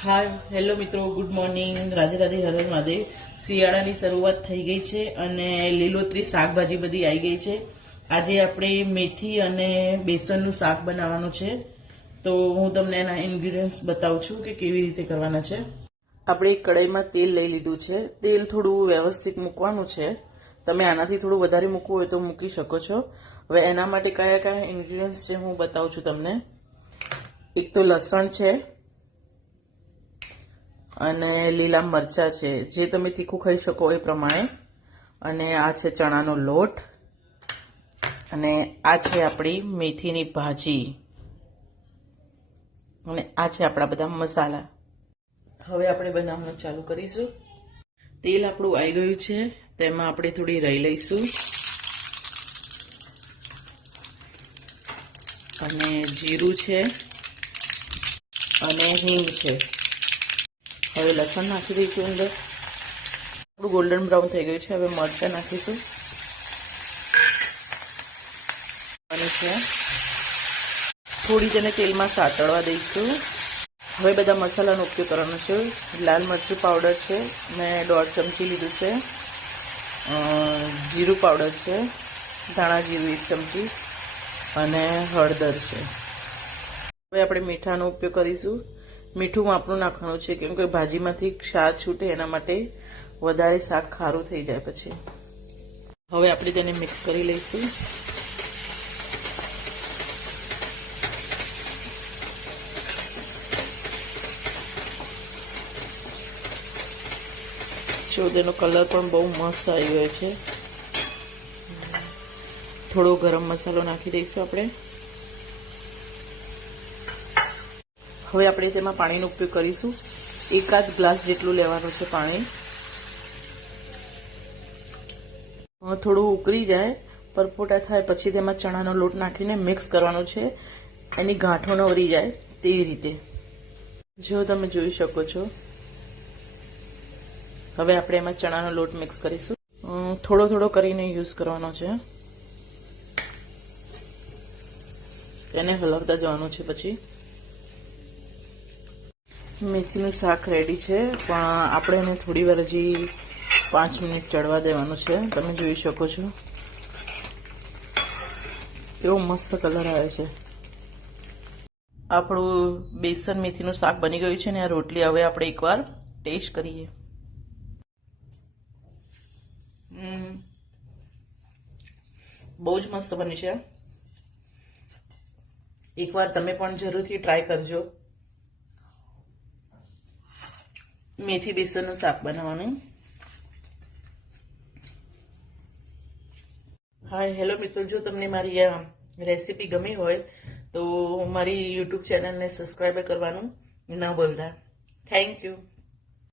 Hi hello મિત્રો, good morning, Radhe Radhe, Har Har Mahadev. શિયાળાની શરૂઆત થઈ ગઈ છે અને લીલોતરી શાકભાજી બધી આવી ગઈ છે। આજે આપણે મેથી અને બેસનનું શાક બનાવવાનું છે, તો હું તમને એના ઇન્ગ્રીડિયન્ટ્સ બતાવું છું કે કેવી રીતે કરવાના છે। આપણે એક કઢાઈમાં તેલ લઈ લીધું છે। તેલ થોડું વ્યવસ્થિત મૂકવાનું છે, તમે આનાથી થોડું વધારે મૂકવું હોય તો મૂકી શકો છો। હવે એના માટે કયા કયા ઇન્ગ્રીડિયન્ટ્સ છે હું બતાવું છું તમને। એક તો લસણ છે અને લીલા મરચા છે, જે તમે તીખું ખાઈ શકો એ પ્રમાણે, અને આ છે ચણાનો લોટ, અને આ છે આપણી મેથીની ભાજી, અને આ છે આપણા બધા મસાલા। હવે આપણે બનાવવાનું ચાલુ કરીશું। તેલ આપણું આવી ગયું છે, તેમાં આપણે થોડી રાઈ લઈશું અને જીરું છે અને હિંગ છે। હવે લસણ નાખી દઈશું અંદર। આપણું ગોલ્ડન બ્રાઉન થઈ ગયું છે। હવે મરચાં નાખીશું અને છે થોડી તેને તેલમાં સાતળવા દઈશું। હવે બધા મસાલાનો ઉપયોગ કરવાનો છે। લાલ મરચું પાવડર છે, મેં 1.5 ચમચી લીધું છે। જીરું પાવડર છે, ધાણા જીરું 1 ચમચી, અને હળદર છે। હવે આપણે મીઠાનો ઉપયોગ કરીશું। મીઠું માપનું નાખવાનું છે, કેમ કે ભાજીમાંથી ક્ષાર છૂટે એના માટે, વધારે શાક ખારું થઈ જાય પછી। હવે આપણે તેને મિક્સ કરી લઈશું। જો તેનો કલર પણ બહુ મસ્ત આવી ગયો છે। થોડો ગરમ મસાલો નાખી દઈશું આપણે। હવે આપણે તેમાં પાણીનો ઉપયોગ કરીશું। 1 ગ્લાસ જેટલું લેવાનું છે પાણી। થોડું ઉકળી જાય, પરપોટા થાય પછી તેમાં ચણાનો લોટ નાખીને મિક્સ કરવાનો છે, એની ગાંઠો ન વળી જાય તેવી રીતે, જો તમે જોઈ શકો છો। હવે આપણે એમાં ચણાનો લોટ મિક્સ કરીશું। થોડો થોડો કરીને યુઝ કરવાનો છે, એને હલાવતા જવાનું છે। પછી મેથીનું શાક રેડી છે, પણ આપણે એને થોડી વાર હજી 5 મિનિટ ચડવા દેવાનું છે। તમે જોઈ શકો છો કેવો મસ્ત કલર આવે છે। આપણું બેસન મેથીનું શાક બની ગયું છે ને આ રોટલી હવે આપણે એકવાર ટેસ્ટ કરીએ। બહુ જ મસ્ત બની છે। એકવાર તમે પણ જરૂરથી ટ્રાય કરજો મેથી બેસનનું શાક બનાવવાનું। હાય હેલો મિત્રો, જો તમને મારી આ રેસીપી ગમી હોય તો મારી યુટ્યુબ ચેનલને સબસ્ક્રાઈબ કરવાનું ન ભૂલતા। Thank you.